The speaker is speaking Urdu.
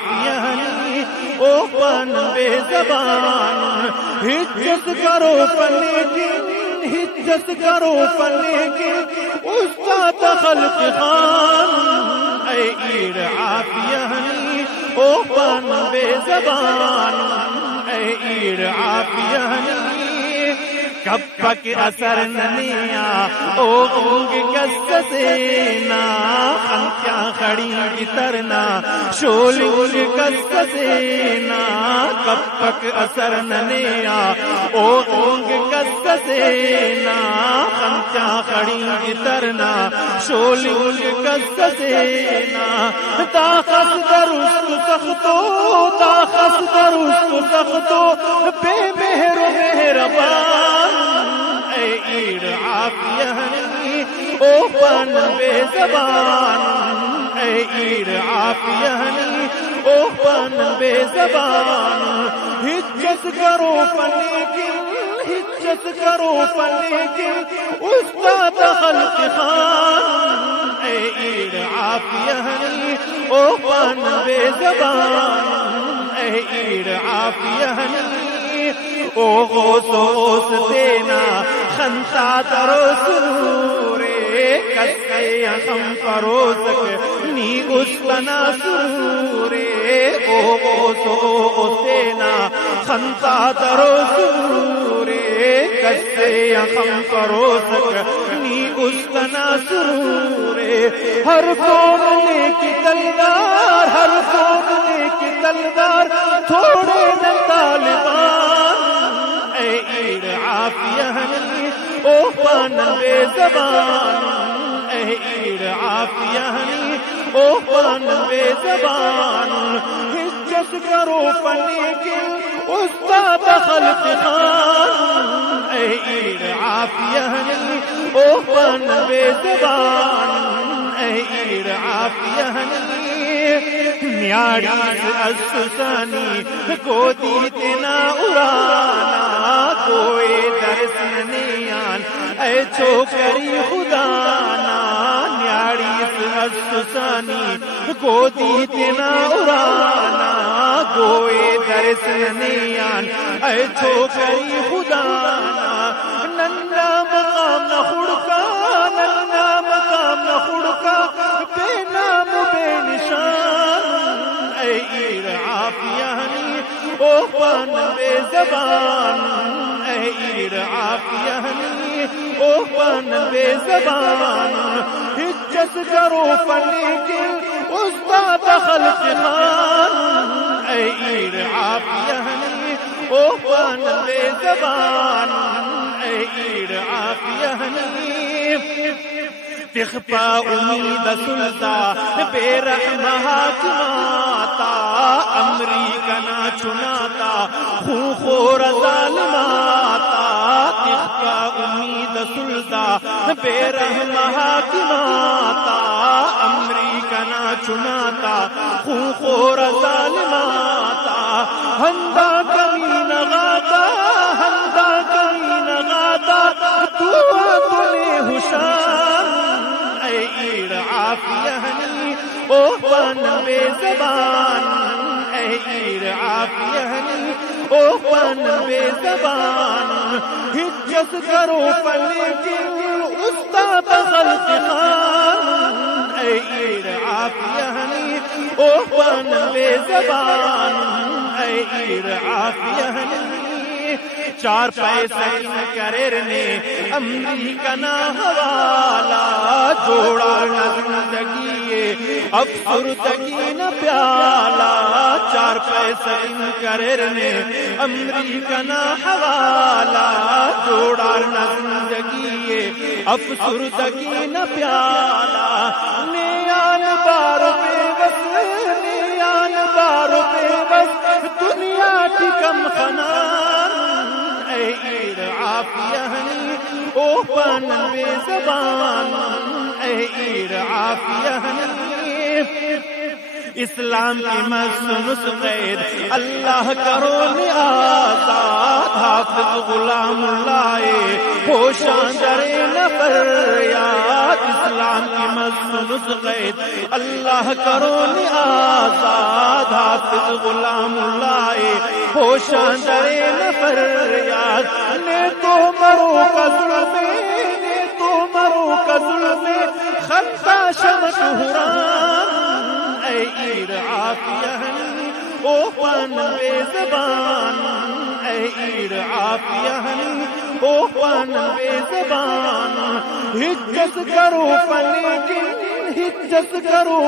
عافیہ او پن بے زبان ہجت کرو پنے جن ہجت کرو پنے جن استاد خلق خان اے ایر عافیہ او پن بے زبان اے ایر عافیہ کب تک اثر نیا او اونگ کس سینا خنچا کھڑی کی ترنا شول اونگ کس سینا کب تک اثر نیا او اونگ کس سینا خنچا کھڑی کی ترنا شول اونگ کس سینا تاخص درست سختو تاخص درست سختو بے مہر و مہربان اے ایر عافیہ او پن بے زبان اے ایر عافیہ او پن بے زبان ہجت کرو پنے گل ہجت کرو پنے گل استاد خلق خان اے ایر عافیہ او پن بے زبان اے ایر عافیہ او غوث غوث دینا خنتا درو سرورے کسے ہم پروسک نی استنا سرورے او غوث غوث دینا خنتا درو سرورے کسے ہم پروسک نی استنا سرورے ہر قوم نے کی تلوار ہر قوم نے کی تلوار تھوڑے نہ طالبان اے ایر عافیہ او پن بے زبان اے ایر عافیہ او پن بے زبان ہجت کرو پنے گل استاد خلق خان اے ایر عافیہ او پن بے زبان اے ایر عافیہ نیاڑی اسسانی کو دیتنا اڑانا کوئی درس نیان اے چھوکری خدانا نیاڑی اسسانی کو دیتنا اڑانا کوئی درس نیان اے چھوکری خدانا نندا مقام نہ خڑکا نندا مقام نہ خڑکا بے نام بے نشان اے ایر عافیہ او پن بے زبان اے ایر عافیہ او پن بے زبان ہجت کرو پنے گل استاد خلق خان اے ایر عافیہ او پن بے زبان اے ایر عافیہ تخفا امید سلطا بے رحمہ حاکماتا امریکہ نہ چناتا خون خور ظالماتا تخفا امید سلطا بے رحمہ حاکماتا امریکہ نہ چناتا خون خور ظالماتا ہندا کمی نہ غاتا ہندا کمی نہ غاتا تو اپنے ہوشیار اے ایر عافیہ او پن بے زبان اے ایر عافیہ او پن بے زبان ہجت کرو پنے گل استاد خلق خان اے ایر عافیہ او پن بے زبان اے ایر عافیہ چار پیسے کرر نے امریکہ نہ حوالہ جوڑا نہ زندگی افسردگی نہ پیالہ چار پیسے کرر نے امریکہ نہ حوالہ جوڑا نہ زندگی افسردگی نہ پیالہ نیان بار بے بس نیان بار بے بس دنیا کی کم خنان اے ایر عافیہ او پن بے زبان اے ایر عافیہ اسلام کی مسنس قید اللہ کرو آزاد حافظ غلام اللہ ہوشاں درے نفر یاد اسلام کی مسنس قید اللہ کرو آزاد حافظ غلام لائے ہوشاں درے نفر یاد نے تو مرو کا ظلم نے تو مرو کا ظلم خطا شمس حرام اے عید عافیہ او پن بے زبان اے عید عافیہ او پن بے زبان ہجس کرو پن کی ہجس کرو